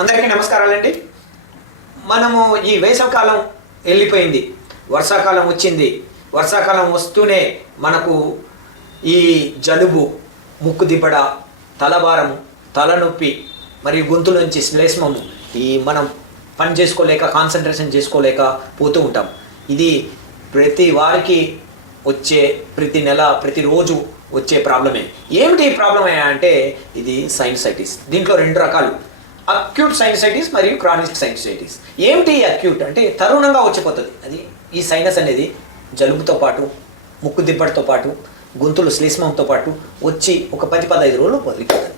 అందరికీ నమస్కారాలండి. మనము ఈ వేసవకాలం వెళ్ళిపోయింది. వర్షాకాలం వచ్చింది. వర్షాకాలం వస్తూనే మనకు ఈ జలుబు ముక్కు దిబ్బడ తలభారము తలనొప్పి మరియు గొంతు నుంచి శ్లేష్మము ఈ మనం పని చేసుకోలేక కాన్సన్ట్రేషన్ చేసుకోలేక పోతూ ఉంటాం. ఇది ప్రతి వారికి వచ్చే ప్రతి నెల ప్రతిరోజు వచ్చే ప్రాబ్లమే. ఏమిటి ప్రాబ్లమే అంటే ఇది సైనసైటిస్ దీంట్లో రెండు రకాలు. అక్యూట్ సైనసైటిస్ మరియు క్రానిక్ సైనసైటిస్ ఏమిటి అక్యూట్ అంటే తరుణంగా వచ్చిపోతుంది అది ఈ సైనస్ అనేది జలుబుతో పాటు ముక్కు దిబ్బడితో పాటు గొంతులు శ్లేష్మంతో పాటు వచ్చి ఒక పది పదహైదు రోజులు వదిలిపోతుంది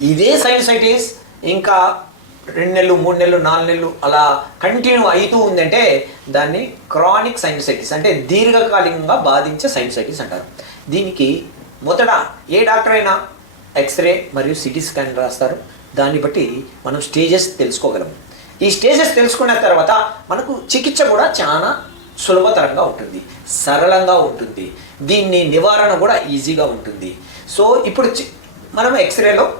ఇదే సైనసైటిస్ ఇంకా రెండు నెలలు మూడు నెలలు నాలుగు నెలలు అలా కంటిన్యూ అవుతూ ఉందంటే దాన్ని క్రానిక్ సైనసైటిస్ అంటే దీర్ఘకాలికంగా బాధించే సైనసైటిస్ అంటారు. దీనికి మొదట ఏ డాక్టర్ అయినా ఎక్స్రే మరియు సిటీ స్కాన్ రాస్తారు. దాన్ని బట్టి మనం స్టేజెస్ తెలుసుకోగలం. ఈ స్టేజెస్ తెలుసుకున్న తర్వాత మనకు చికిత్స కూడా చాలా సులభతరంగా ఉంటుంది. సరళంగా ఉంటుంది. దీన్ని నివారణ కూడా ఈజీగా ఉంటుంది. సో ఇప్పుడు మనం ఎక్స్రేలో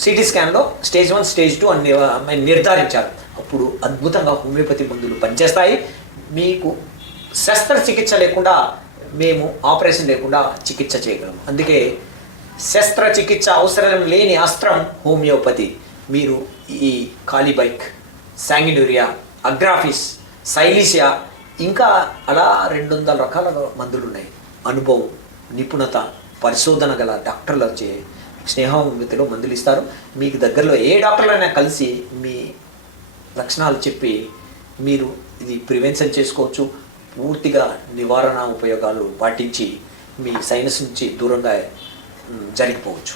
సిటీ స్కాన్లో స్టేజ్ వన్ స్టేజ్ టూ అని నిర్ధారించారు. అప్పుడు అద్భుతంగా హోమియోపతి మందులు పనిచేస్తాయి. మీకు శస్త్రచికిత్స లేకుండా మేము ఆపరేషన్ లేకుండా చికిత్స చేయగలం. అందుకే శస్త్రచికిత్స అవసరం లేని అస్త్రం హోమియోపతి. మీరు ఈ కాలిబైక్ శాంగినూరియా అగ్రాఫిస్ సైలీసియా ఇంకా అలా రెండు వందల రకాల మందులు ఉన్నాయి అనుభవం నిపుణత పరిశోధన గల డాక్టర్లచే వచ్చే స్నేహమితిలో మందులు ఇస్తారు మీకు దగ్గరలో ఏ డాక్టర్లైనా కలిసి మీ లక్షణాలు చెప్పి మీరు ఇది ప్రివెన్షన్ చేసుకోవచ్చు. పూర్తిగా నివారణ ఉపయోగాలు పాటించి మీ సైనస్ నుంచి దూరంగా జరిగిపోవచ్చు.